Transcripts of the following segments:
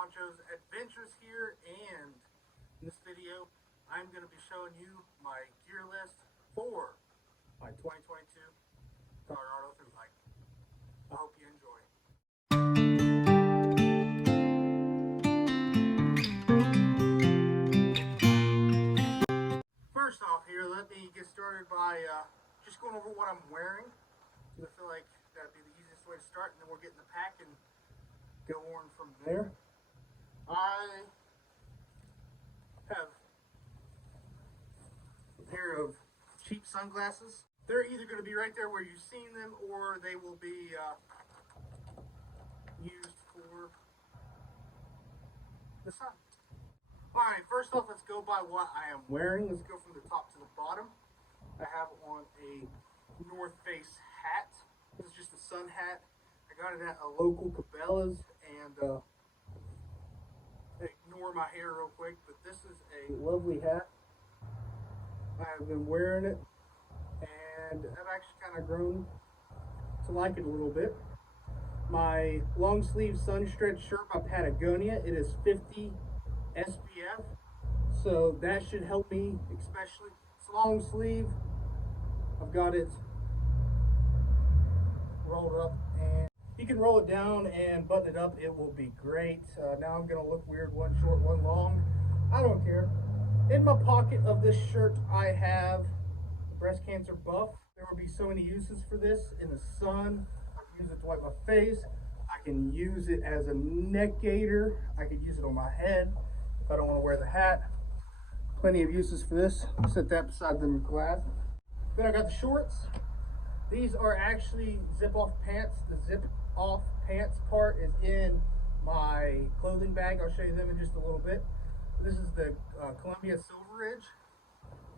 Poncho's adventures here, and in this video I'm going to be showing you my gear list for my 2022 Colorado Thru-Hike. I hope you enjoy. First off here, let me get started by just going over what I'm wearing. I feel like that'd be the easiest way to start, and then we'll get in the pack and go on from there. I have a pair of cheap sunglasses. They're either going to be right there where you've seen them, or they will be used for the sun. Alright, first off, let's go by what I am wearing. Let's go from the top to the bottom. I have on a North Face hat. This is just a sun hat. I got it at a local Cabela's, and ignore my hair real quick, but this is a lovely hat. I have been wearing it, and I've actually kind of grown to like it a little bit. My long sleeve Sunstretch Shirt by Patagonia, it is 50 SPF, so that should help me, especially. It's long sleeve. I've got it rolled up, and you can roll it down and button it up. It will be great. Now I'm gonna look weird, one short, one long. I don't care. In my pocket of this shirt, I have the breast cancer buff. There will be so many uses for this in the sun. I can use it to wipe my face. I can use it as a neck gaiter. I could use it on my head if I don't want to wear the hat. Plenty of uses for this. Set that beside the glass. Then I got the shorts. These are actually zip-off pants. The zip-off pants part is in my clothing bag. I'll show you them in just a little bit. This is the Columbia Silverage.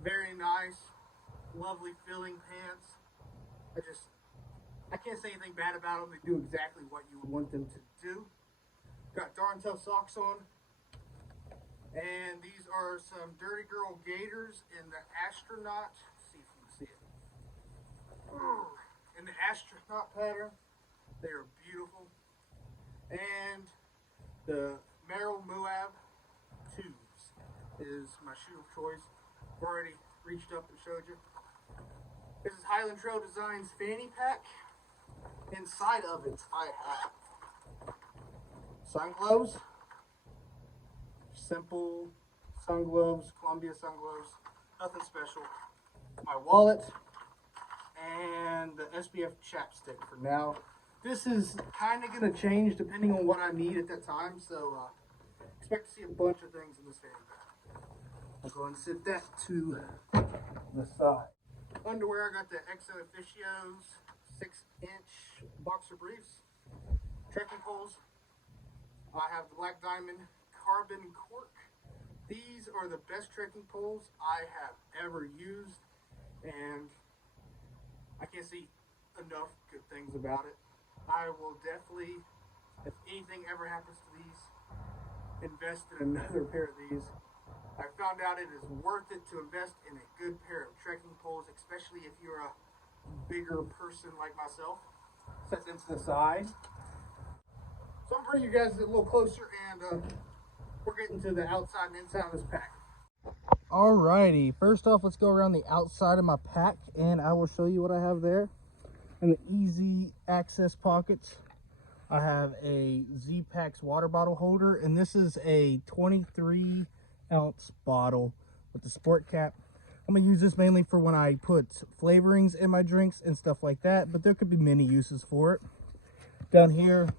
Very nice, lovely feeling pants. I can't say anything bad about them. They do exactly what you would want them to do. Got darn tough socks on. And these are some Dirty Girl gaiters in the astronaut. Let's see if you can see it. In the astronaut pattern. They are beautiful. And the Merrill Moab tubes is my shoe of choice. I've already reached up and showed you. This is Highland Trail Designs fanny pack. Inside of it, I have sun gloves. Simple sun gloves, Columbia sun gloves, nothing special. My wallet, and the SPF chapstick for now. This is kind of going to change depending on what I need at that time, so expect to see a bunch of things in this fanny pack. I'll go and set that to the side. Underwear, I got the XO Officios 6-inch boxer briefs. Trekking poles, I have the Black Diamond Carbon Cork. These are the best trekking poles I have ever used, and I can't see enough good things about it. I will definitely, if anything ever happens to these, invest in another pair of these. I found out it is worth it to invest in a good pair of trekking poles, especially if you're a bigger person like myself. Set them to the side. So I'm bringing you guys a little closer, and we're getting to the outside and inside of this pack. Alrighty, first off, let's go around the outside of my pack, and I will show you what I have there. In the easy access pockets, I have a Z-Packs water bottle holder, and this is a 23-ounce bottle with the sport cap. I'm going to use this mainly for when I put flavorings in my drinks and stuff like that, but there could be many uses for it. Down here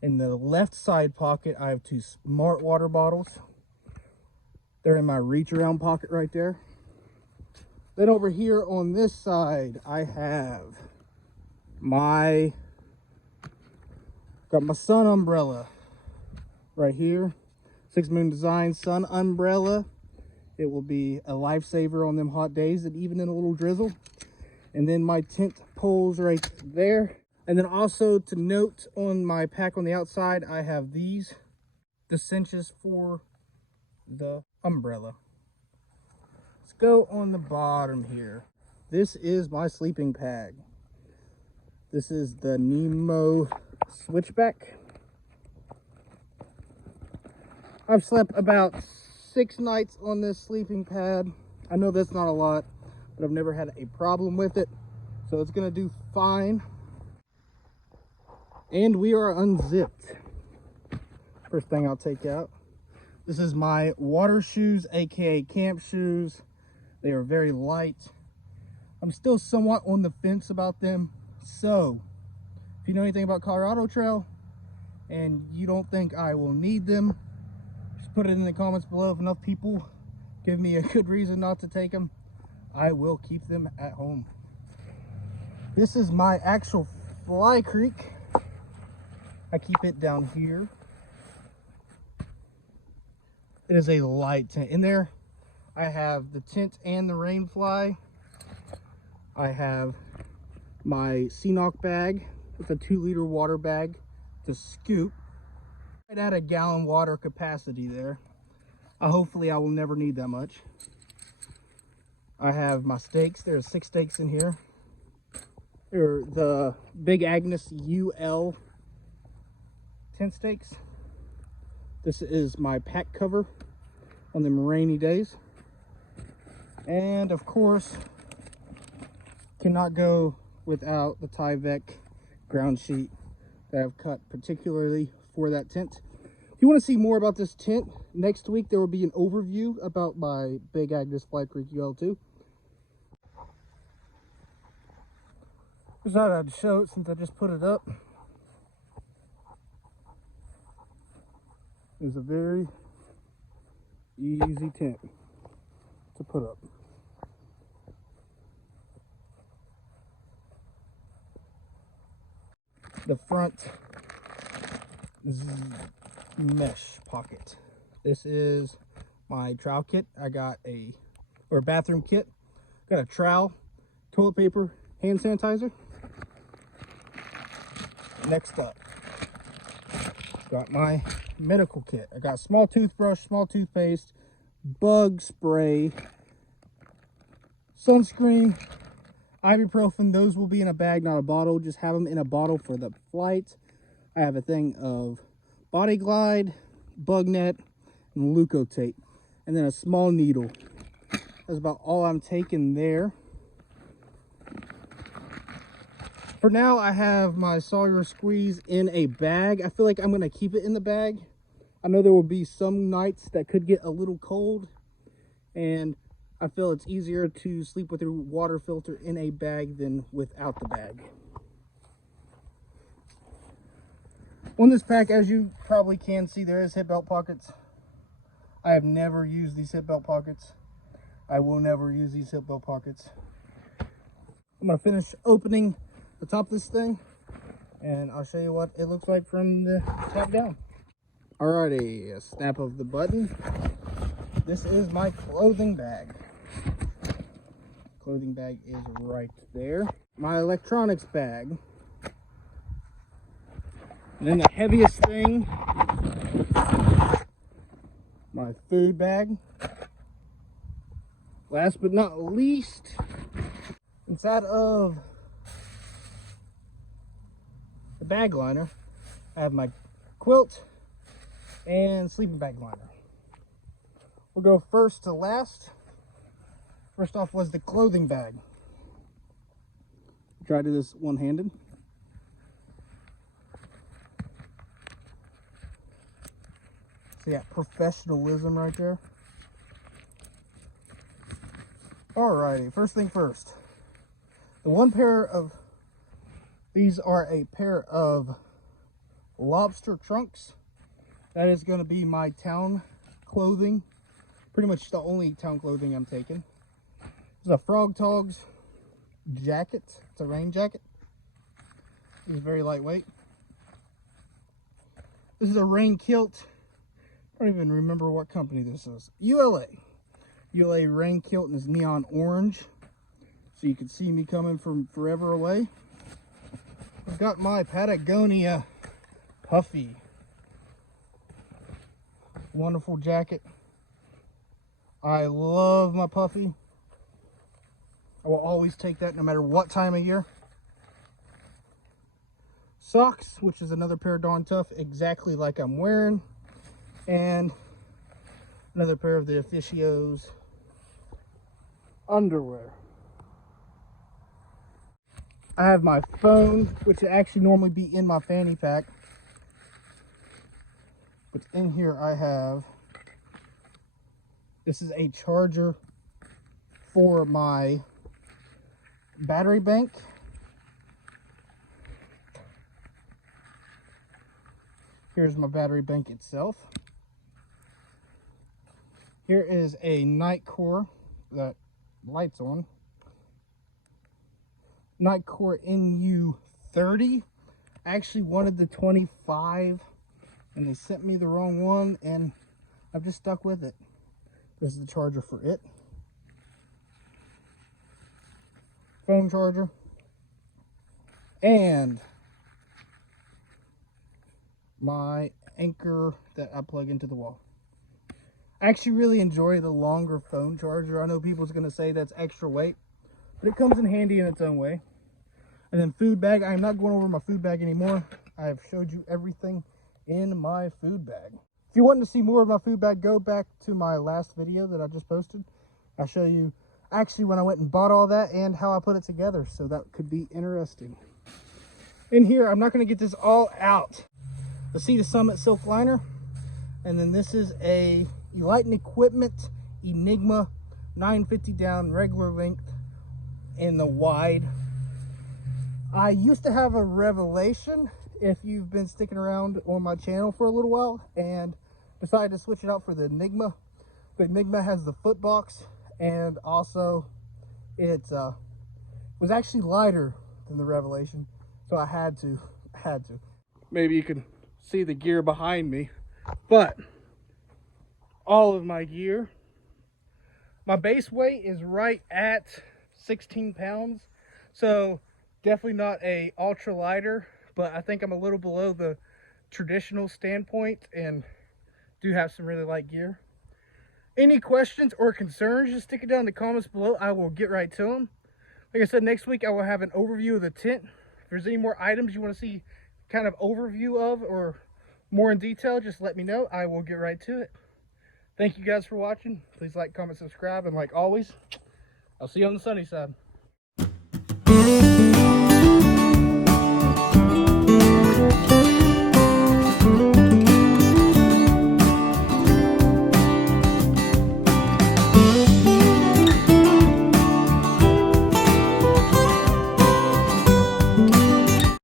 in the left side pocket, I have two smart water bottles. They're in my reach around pocket right there. Then over here on this side, I have got my sun umbrella right here. 6 Moon Design sun umbrella. It will be a lifesaver on them hot days and even in a little drizzle. And then my tent poles right there. And then also to note, on my pack on the outside, I have the cinches for the umbrella. Let's go on the bottom here. This is my sleeping bag. This is the Nemo Switchback. I've slept about 6 nights on this sleeping pad. I know that's not a lot, but I've never had a problem with it, so it's gonna do fine. And we are unzipped. First thing I'll take out, this is my water shoes, aka camp shoes. They are very light. I'm still somewhat on the fence about them, so if you know anything about Colorado Trail and you don't think I will need them, just put it in the comments below. If enough people give me a good reason not to take them, I will keep them at home. This is my actual fly creek. I keep it down here. It is a light tent. In there, I have the tent and the rain fly. I have my Knock bag with a 2-liter water bag to scoop. Right at a gallon water capacity there. Hopefully I will never need that much. I have my stakes. There's 6 stakes in here. They're the Big Agnes UL tent stakes. This is my pack cover on them rainy days. And of course, cannot go without the Tyvek ground sheet that I've cut particularly for that tent. If you want to see more about this tent, next week there will be an overview about my Big Agnes Fly Creek UL2. Just thought I'd show it since I just put it up. It's a very easy tent to put up. The front mesh pocket. This is my trowel kit. I got or bathroom kit. Got a trowel, toilet paper, hand sanitizer. Next up, got my medical kit. I got small toothbrush, small toothpaste, bug spray, sunscreen, ibuprofen. Those will be in a bag, not a bottle. Just have them in a bottle for the flight. I have a thing of Body Glide, bug net, and Leukotape, and then a small needle. That's about all I'm taking there. For now, I have my Sawyer Squeeze in a bag. I feel like I'm going to keep it in the bag. I know there will be some nights that could get a little cold, and I feel it's easier to sleep with your water filter in a bag than without the bag. On this pack, as you probably can see, there is hip belt pockets. I have never used these hip belt pockets. I will never use these hip belt pockets. I'm going to finish opening the top of this thing, and I'll show you what it looks like from the top down. Alrighty, a snap of the button. This is my clothing bag. Clothing bag is right there. My electronics bag. And then the heaviest thing, my food bag. Last but not least, inside of the bag liner, I have my quilt and sleeping bag liner. We'll go first to last. First off was the clothing bag. Try to do this one-handed. So yeah, professionalism right there. Alrighty, first thing first. The one pair of these are a pair of lobster trunks. That is going to be my town clothing. Pretty much the only town clothing I'm taking. This is a Frogtogs Jacket. It's a rain jacket. It's very lightweight. This is a rain kilt. I don't even remember what company this is. ULA rain kilt, and is neon orange, so you can see me coming from forever away. I've got my Patagonia puffy. Wonderful jacket. I love my puffy. I will always take that no matter what time of year. Socks, which is another pair of Darn Tough, exactly like I'm wearing. And Another pair of the Officio's underwear. I have my phone, which would actually normally be in my fanny pack. But in here I have, this is a charger for my battery bank. Here's my battery bank itself. Here is a Nitecore that lights on. Nitecore NU30. I actually wanted the 25 and they sent me the wrong one, and I've just stuck with it. This is the charger for it. Phone charger. And my anchor that I plug into the wall. I actually really enjoy the longer phone charger. I know people's going to say that's extra weight, but it comes in handy in its own way. And then food bag. I'm not going over my food bag anymore. I have showed you everything in my food bag. If you want to see more of my food bag, go back to my last video that I just posted. I'll show you actually when I went and bought all that and how I put it together, so that could be interesting. In here, I'm not going to get this all out. The Sea to Summit silk liner, and then this is a Light and Equipment Enigma 950 down, regular length in the wide. I used to have a Revelation, if you've been sticking around on my channel for a little while, and decided to switch it out for the Enigma. The Enigma has the foot box, and also it was actually lighter than the Revelation, so I had to. Maybe you can see the gear behind me, but all of my gear, my base weight is right at 16 pounds, so definitely not a ultra lighter, but I think I'm a little below the traditional standpoint and do have some really light gear. Any questions or concerns, just stick it down in the comments below. I will get right to them. Like I said, next week I will have an overview of the tent. If there's any more items you want to see kind of overview of or more in detail, just let me know. I will get right to it. Thank you guys for watching. Please like, comment, subscribe, and like always, I'll see you on the sunny side.